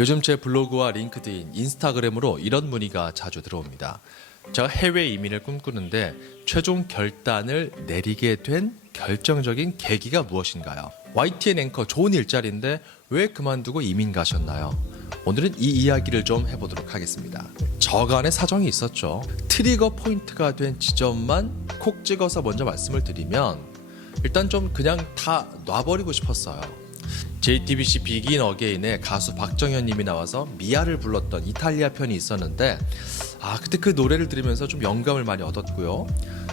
요즘 제 블로그와 링크드인, 인스타그램으로 이런 문의가 자주 들어옵니다. 제가 해외 이민을 꿈꾸는데 최종 결단을 내리게 된 결정적인 계기가 무엇인가요? YTN 앵커 좋은 일자리인데 왜 그만두고 이민 가셨나요? 오늘은 이 이야기를 좀 해보도록 하겠습니다. 저간의 사정이 있었죠. 트리거 포인트가 된 지점만 콕 찍어서 먼저 말씀을 드리면 일단 좀 그냥 다 놔버리고 싶었어요. JTBC 비긴 어게인에 가수 박정현 님이 나와서 미아를 불렀던 이탈리아 편이 있었는데 그때 그 노래를 들으면서 좀 영감을 많이 얻었고요.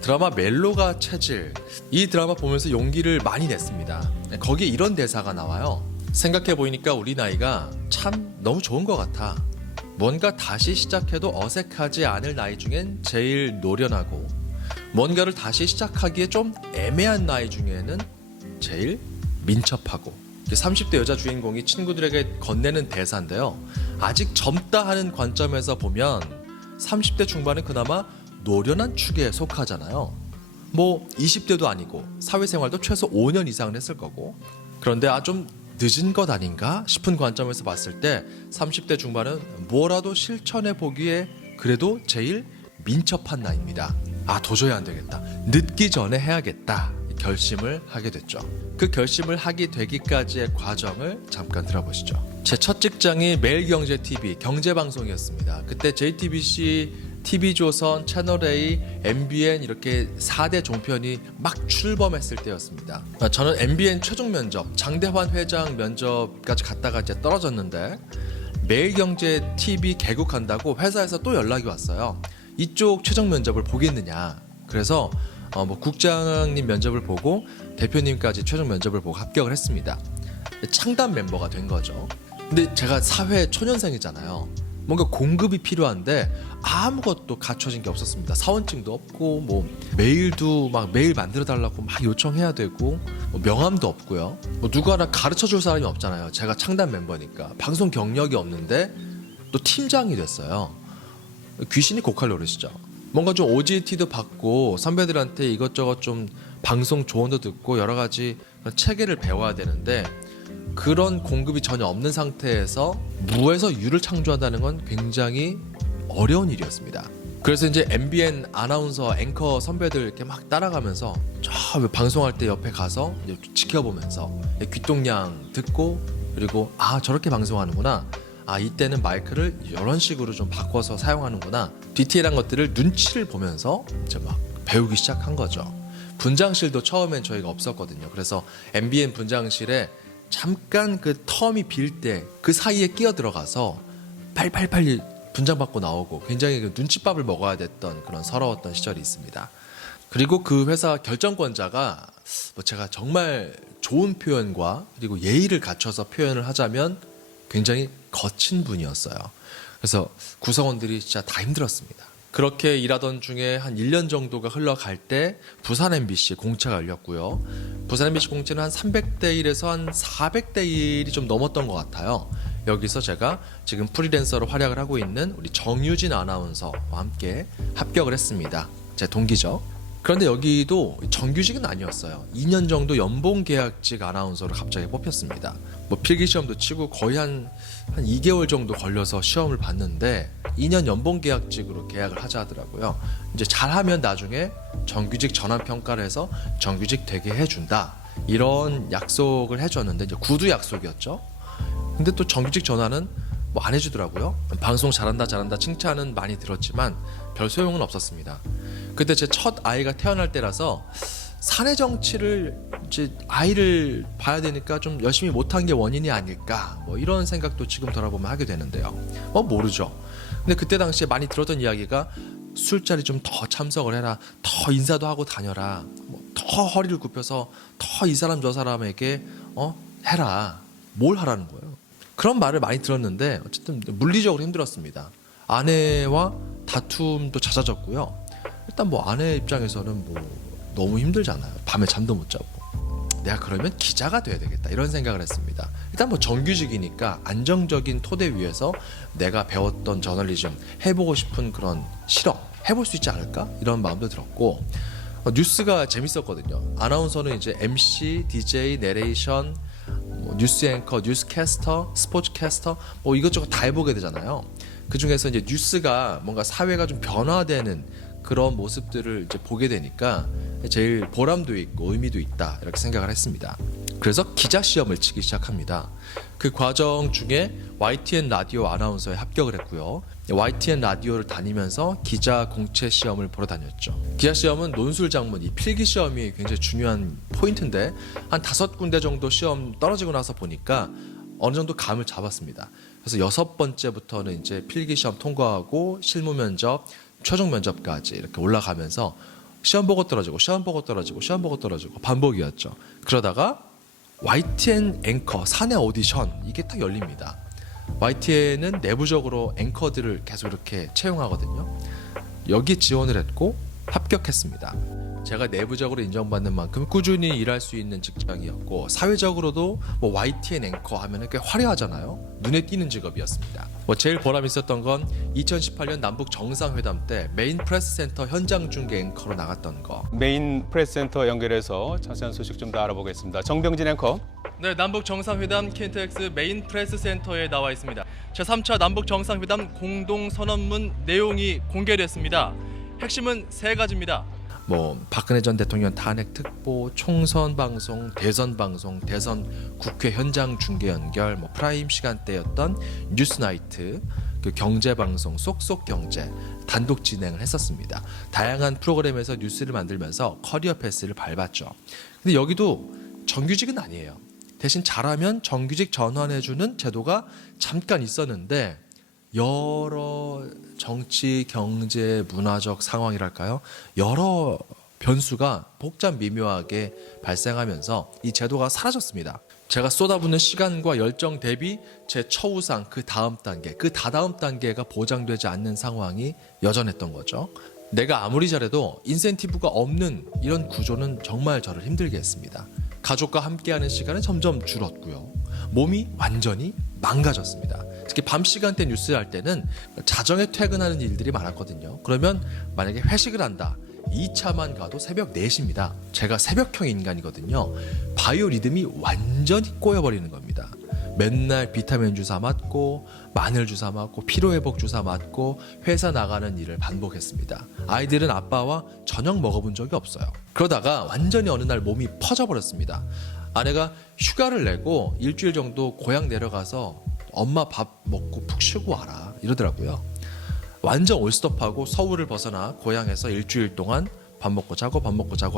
드라마 멜로가 체질, 이 드라마 보면서 용기를 많이 냈습니다. 거기에 이런 대사가 나와요. 생각해보니까 우리 나이가 참 너무 좋은 것 같아. 뭔가 다시 시작해도 어색하지 않을 나이 중엔 제일 노련하고, 뭔가를 다시 시작하기에 좀 애매한 나이 중에는 제일 민첩하고. 30대 여자 주인공이 친구들에게 건네는 대사인데요. 아직 젊다 하는 관점에서 보면 30대 중반은 그나마 노련한 축에 속하잖아요. 뭐 20대도 아니고 사회생활도 최소 5년 이상은 했을 거고. 그런데 좀 늦은 것 아닌가 싶은 관점에서 봤을 때 30대 중반은 뭐라도 실천해 보기에 그래도 제일 민첩한 나이입니다. 도저히 안 되겠다. 늦기 전에 해야겠다. 결심을 하게 됐죠. 그 결심을 하게 되기까지의 과정을 잠깐 들어보시죠. 제 첫 직장이 매일경제TV 경제방송이었습니다. 그때 JTBC, TV조선, 채널A, MBN 이렇게 4대 종편이 막 출범했을 때였습니다. 저는 MBN 최종 면접, 장대환 회장 면접까지 갔다가 이제 떨어졌는데 매일경제TV 개국한다고 회사에서 또 연락이 왔어요. 이쪽 최종 면접을 보겠느냐. 그래서 국장님 면접을 보고 대표님까지 최종 면접을 보고 합격을 했습니다. 창단 멤버가 된 거죠. 근데 제가 사회 초년생이잖아요. 뭔가 공급이 필요한데 아무것도 갖춰진 게 없었습니다. 사원증도 없고 메일도 막 메일 만들어 달라고 막 요청해야 되고 명함도 없고요. 누구 하나 가르쳐 줄 사람이 없잖아요. 제가 창단 멤버니까. 방송 경력이 없는데 또 팀장이 됐어요. 귀신이 고칼 노릇이죠. 뭔가 좀 OJT도 받고 선배들한테 이것저것 좀 방송 조언도 듣고 여러 가지 체계를 배워야 되는데 그런 공급이 전혀 없는 상태에서 무에서 유를 창조한다는 건 굉장히 어려운 일이었습니다. 그래서 이제 MBN 아나운서 앵커 선배들 이렇게 막 따라가면서 저 방송할 때 옆에 가서 지켜보면서 귓동냥 듣고 그리고 저렇게 방송하는구나. 이때는 마이크를 이런 식으로 좀 바꿔서 사용하는구나. 디테일한 것들을 눈치를 보면서 이제 막 배우기 시작한 거죠. 분장실도 처음엔 저희가 없었거든요. 그래서 MBN 분장실에 잠깐 그 텀이 빌 때 그 사이에 끼어 들어가서 빨리 분장 받고 나오고 굉장히 그 눈칫밥을 먹어야 됐던 그런 서러웠던 시절이 있습니다. 그리고 그 회사 결정권자가 제가 정말 좋은 표현과 그리고 예의를 갖춰서 표현을 하자면 굉장히 거친 분이었어요. 그래서 구성원들이 진짜 다 힘들었습니다. 그렇게 일하던 중에 한 1년 정도가 흘러갈 때 부산 MBC 공채가 열렸고요. 부산 MBC 공채는 한 300대 1에서 한 400대 1이 좀 넘었던 것 같아요. 여기서 제가 지금 프리랜서로 활약을 하고 있는 우리 정유진 아나운서와 함께 합격을 했습니다. 제 동기죠. 그런데 여기도 정규직은 아니었어요. 2년 정도 연봉 계약직 아나운서로 갑자기 뽑혔습니다. 필기 시험도 치고 거의 한 2개월 정도 걸려서 시험을 봤는데 2년 연봉 계약직으로 계약을 하자 하더라고요. 이제 잘하면 나중에 정규직 전환 평가를 해서 정규직 되게 해준다. 이런 약속을 해줬는데 이제 구두 약속이었죠. 근데 또 정규직 전환은 안 해주더라고요. 방송 잘한다 칭찬은 많이 들었지만 별 소용은 없었습니다. 그때 제 첫 아이가 태어날 때라서 사내 정치를 이제 아이를 봐야 되니까 좀 열심히 못한 게 원인이 아닐까 이런 생각도 지금 돌아보면 하게 되는데요. 모르죠. 근데 그때 당시에 많이 들었던 이야기가 술자리 좀 더 참석을 해라, 더 인사도 하고 다녀라, 더 허리를 굽혀서 더 이 사람 저 사람에게 해라. 뭘 하라는 거예요? 그런 말을 많이 들었는데 어쨌든 물리적으로 힘들었습니다. 아내와 다툼도 잦아졌고요. 일단 아내 입장에서는 너무 힘들잖아요. 밤에 잠도 못 자고. 내가 그러면 기자가 돼야 되겠다 이런 생각을 했습니다. 일단 정규직이니까 안정적인 토대 위에서 내가 배웠던 저널리즘 해보고 싶은 그런 실험 해볼 수 있지 않을까 이런 마음도 들었고 뉴스가 재밌었거든요. 아나운서는 이제 MC, DJ, 내레이션 뉴스 앵커, 뉴스 캐스터, 스포츠 캐스터 뭐 이것저것 다 해보게 되잖아요. 그 중에서 이제 뉴스가 뭔가 사회가 좀 변화되는 그런 mo습들을 이제 보게 되니까 제일 보람도 있고 의미도 있다 이렇게 생각을 했습니다. 그래서 기자 시험을 치기 시작합니다. 그 과정 중에 YTN 라디오 아나운서에 합격을 했고요. YTN 라디오를 다니면서 기자 공채 시험을 보러 다녔죠. 기자 시험은 논술 작문, 이 필기 시험이 굉장히 중요한 포인트인데 한 5군데 정도 시험 떨어지고 나서 보니까 어느 정도 감을 잡았습니다. 그래서 6번째부터는 이제 필기 시험 통과하고 실무 면접, 최종 면접까지 이렇게 올라가면서 시험 보고 떨어지고 시험 보고 떨어지고 시험 보고 떨어지고 반복이었죠. 그러다가 YTN 앵커 사내 오디션 이게 딱 열립니다. YTN은 내부적으로 앵커들을 계속 이렇게 채용하거든요. 여기 지원을 했고 합격했습니다. 제가 내부적으로 인정받는 만큼 꾸준히 일할 수 있는 직장이었고 사회적으로도 뭐 YTN 앵커 하면 꽤 화려하잖아요. 눈에 띄는 직업이었습니다. 제일 보람 있었던 건 2018년 남북 정상회담 때 메인 프레스센터 현장 중계 앵커로 나갔던 거. 메인 프레스센터 연결해서 자세한 소식 좀 더 알아보겠습니다. 정병진 앵커. 네, 남북 정상회담 KNTX 메인 프레스 센터에 나와 있습니다. 제3차 남북 정상회담 공동 선언문 내용이 공개됐습니다. 핵심은 3가지입니다. 뭐 박근혜 전 대통령 탄핵 특보, 총선 방송, 대선 방송, 대선 국회 현장 중계 연결, 뭐 프라임 시간대였던 뉴스나이트, 그 경제 방송 쏙쏙 경제 단독 진행을 했었습니다. 다양한 프로그램에서 뉴스를 만들면서 커리어 패스를 밟았죠. 근데 여기도 정규직은 아니에요. 대신 잘하면 정규직 전환해주는 제도가 잠깐 있었는데 여러 정치, 경제, 문화적 상황이랄까요? 여러 변수가 복잡 미묘하게 발생하면서 이 제도가 사라졌습니다. 제가 쏟아붓는 시간과 열정 대비 제 처우상 그 다음 단계, 그 다다음 단계가 보장되지 않는 상황이 여전했던 거죠. 내가 아무리 잘해도 인센티브가 없는 이런 구조는 정말 저를 힘들게 했습니다. 가족과 함께하는 시간은 점점 줄었고요. 몸이 완전히 망가졌습니다. 특히 밤 시간대 뉴스 할 때는 자정에 퇴근하는 일들이 많았거든요. 그러면 만약에 회식을 한다. 2차만 가도 새벽 4시입니다. 제가 새벽형 인간이거든요. 바이오 리듬이 완전히 꼬여버리는 겁니다. 맨날 비타민 주사 맞고 마늘 주사 맞고 피로회복 주사 맞고 회사 나가는 일을 반복했습니다. 아이들은 아빠와 저녁 먹어본 적이 없어요. 그러다가 완전히 어느 날 몸이 퍼져버렸습니다. 아내가 휴가를 내고 일주일 정도 고향 내려가서 엄마 밥 먹고 푹 쉬고 와라 이러더라고요. 완전 올스톱하고 서울을 벗어나 고향에서 일주일 동안 밥 먹고 자고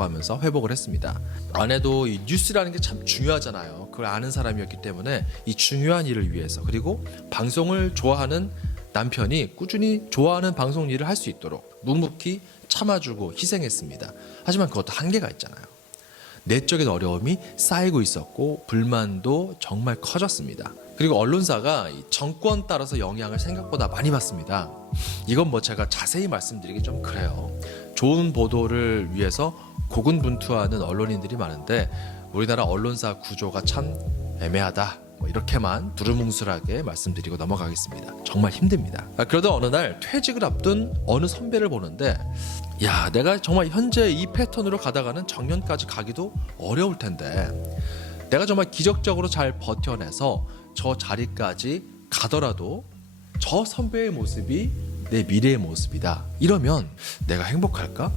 하면서 회복을 했습니다. 아내도 이 뉴스라는 게 참 중요하잖아요. 그걸 아는 사람이었기 때문에 이 중요한 일을 위해서, 그리고 방송을 좋아하는 남편이 꾸준히 좋아하는 방송 일을 할 수 있도록 묵묵히 참아주고 희생했습니다. 하지만 그것도 한계가 있잖아요. 내적인 어려움이 쌓이고 있었고 불만도 정말 커졌습니다. 그리고 언론사가 정권 따라서 영향을 생각보다 많이 받습니다. 이건 뭐 제가 자세히 말씀드리기 좀 그래요. 좋은 보도를 위해서 고군분투하는 언론인들이 많은데 우리나라 언론사 구조가 참 애매하다. 뭐 이렇게만 두루뭉술하게 말씀드리고 넘어가겠습니다. 정말 힘듭니다. 그러다 어느 날 퇴직을 앞둔 어느 선배를 보는데 야, 내가 정말 현재 이 패턴으로 가다가는 정년까지 가기도 어려울 텐데 내가 정말 기적적으로 잘 버텨내서 저 자리까지 가더라도 저 선배의 모습이 내 미래의 모습이다. 이러면 내가 행복할까?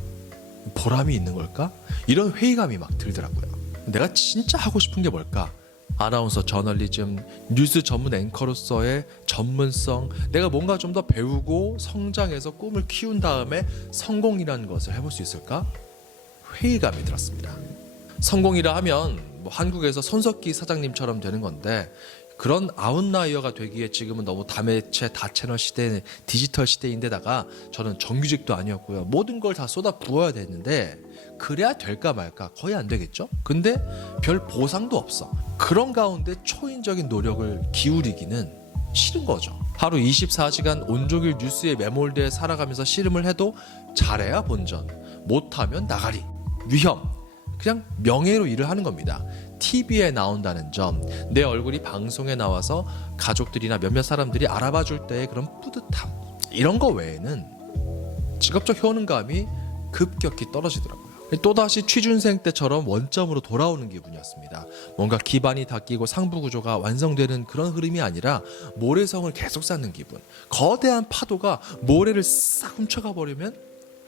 보람이 있는 걸까? 이런 회의감이 막 들더라고요. 내가 진짜 하고 싶은 게 뭘까? 아나운서, 저널리즘, 뉴스 전문 앵커로서의 전문성, 내가 뭔가 좀 더 배우고 성장해서 꿈을 키운 다음에 성공이라는 것을 해볼 수 있을까? 회의감이 들었습니다. 성공이라 하면 뭐 한국에서 손석희 사장님처럼 되는 건데 그런 아웃라이어가 되기에 지금은 너무 다매체 다채널 시대, 디지털 시대인데다가 저는 정규직도 아니었고요. 모든 걸 다 쏟아 부어야 되는데 그래야 될까 말까 거의 안 되겠죠? 근데 별 보상도 없어. 그런 가운데 초인적인 노력을 기울이기는 싫은 거죠. 하루 24시간 온종일 뉴스에 매몰돼 살아가면서 씨름을 해도 잘해야 본전, 못하면 나가리, 위험, 그냥 명예로 일을 하는 겁니다. TV에 나온다는 점, 내 얼굴이 방송에 나와서 가족들이나 몇몇 사람들이 알아봐 줄 때의 그런 뿌듯함, 이런 거 외에는 직업적 효능감이 급격히 떨어지더라고요. 또다시 취준생 때처럼 원점으로 돌아오는 기분이었습니다. 뭔가 기반이 닦이고 상부 구조가 완성되는 그런 흐름이 아니라 모래성을 계속 쌓는 기분. 거대한 파도가 모래를 싹 훔쳐가 버리면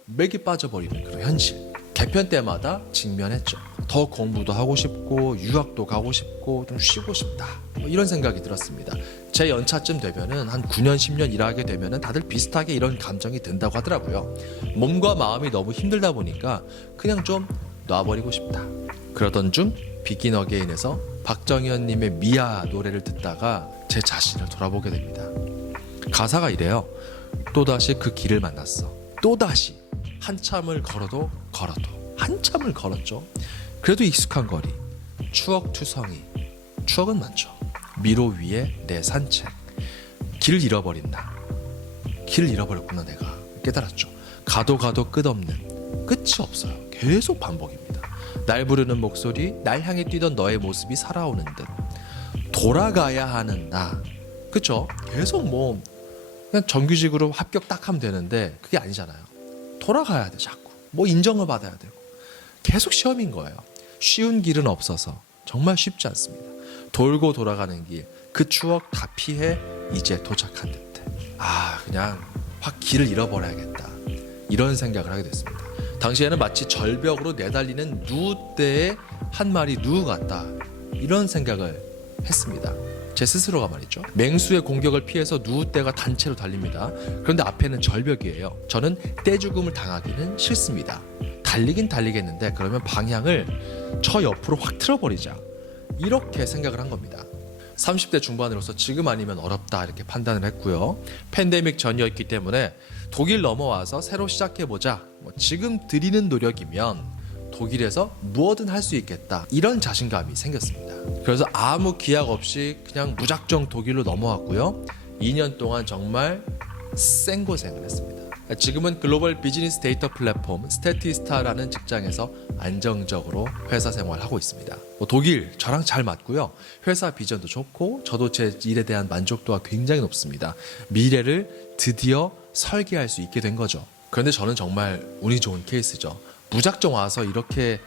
맥이 빠져버리는 그런 현실. 개편 때마다 직면했죠. 더 공부도 하고 싶고 유학도 가고 싶고 좀 쉬고 싶다. 이런 생각이 들었습니다. 제 연차쯤 되면은 한 9년 10년 일하게 되면은 다들 비슷하게 이런 감정이 든다고 하더라고요. 몸과 마음이 너무 힘들다 보니까 그냥 좀 놔버리고 싶다. 그러던 중 비긴 어게인에서 박정현님의 미아 노래를 듣다가 제 자신을 돌아보게 됩니다. 가사가 이래요. 또다시 그 길을 만났어. 또다시 한참을 걸어도 한참을 걸었죠. 그래도 익숙한 거리, 추억투성이. 추억은 많죠. 미로 위에 내 산책. 길 잃어버린 나. 길 잃어버렸구나 내가 깨달았죠. 가도 끝없는, 끝이 없어요. 계속 반복입니다. 날 부르는 목소리, 날 향해 뛰던 너의 모습이 살아오는 듯. 돌아가야 하는 나. 그쵸? 계속 뭐 그냥 정규직으로 합격 딱 하면 되는데 그게 아니잖아요. 돌아가야 돼 자꾸. 뭐 인정을 받아야 되고. 계속 시험인 거예요. 쉬운 길은 없어서 정말 쉽지 않습니다. 돌고 돌아가는 길, 그 추억 다 피해 이제 도착한 듯해. 그냥 확 길을 잃어버려야겠다. 이런 생각을 하게 됐습니다. 당시에는 마치 절벽으로 내달리는 누우떼의 한 마리 누우 같다. 이런 생각을 했습니다. 제 스스로가 말이죠. 맹수의 공격을 피해서 누우떼가 단체로 달립니다. 그런데 앞에는 절벽이에요. 저는 떼죽음을 당하기는 싫습니다. 달리긴 달리겠는데 그러면 방향을 저 옆으로 확 틀어버리자. 이렇게 생각을 한 겁니다. 30대 중반으로서 지금 아니면 어렵다 이렇게 판단을 했고요. 팬데믹 전이었기 때문에 독일 넘어와서 새로 시작해보자. 지금 들이는 노력이면 독일에서 무엇든 할 수 있겠다. 이런 자신감이 생겼습니다. 그래서 아무 기약 없이 그냥 무작정 독일로 넘어왔고요. 2년 동안 정말 생고생을 했습니다. 지금은 글로벌 비즈니스 데이터 플랫폼 스태티스타라는 직장에서 안정적으로 회사 생활하고 있습니다. 독일 저랑 잘 맞고요. 회사 비전도 좋고 저도 제 일에 대한 만족도가 굉장히 높습니다. 미래를 드디어 설계할 수 있게 된 거죠. 그런데 저는 정말 운이 좋은 케이스죠. 무작정 와서 이렇게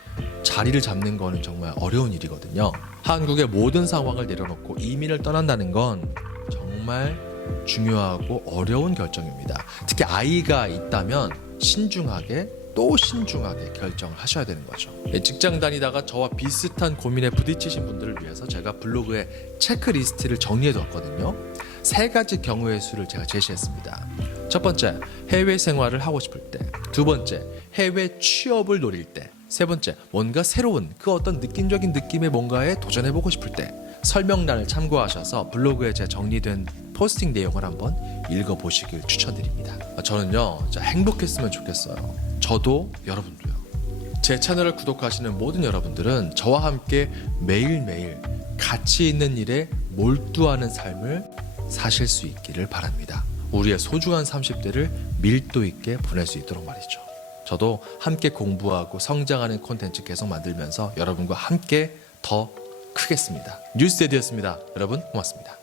자리를 잡는 거는 정말 어려운 일이거든요. 한국의 모든 상황을 내려놓고 이민을 떠난다는 건 정말 중요하고 어려운 결정입니다. 특히 아이가 있다면 신중하게 또 신중하게 결정을 하셔야 되는 거죠. 직장 다니다가 저와 비슷한 고민에 부딪히신 분들을 위해서 제가 블로그에 체크리스트를 정리해뒀거든요. 3가지 경우의 수를 제가 제시했습니다. 첫 번째, 해외 생활을 하고 싶을 때. 두 번째, 해외 취업을 노릴 때. 세 번째, 뭔가 새로운 그 어떤 느낌적인 느낌의 뭔가에 도전해보고 싶을 때. 설명란을 참고하셔서 블로그에 제 정리된 포스팅 내용을 한번 읽어보시길 추천드립니다. 저는요, 진짜 행복했으면 좋겠어요. 저도 여러분도요. 제 채널을 구독하시는 모든 여러분들은 저와 함께 매일매일 가치 있는 일에 몰두하는 삶을 사실 수 있기를 바랍니다. 우리의 소중한 30대를 밀도 있게 보낼 수 있도록 말이죠. 저도 함께 공부하고 성장하는 콘텐츠 계속 만들면서 여러분과 함께 더 크겠습니다. 뉴스데드였습니다. 여러분 고맙습니다.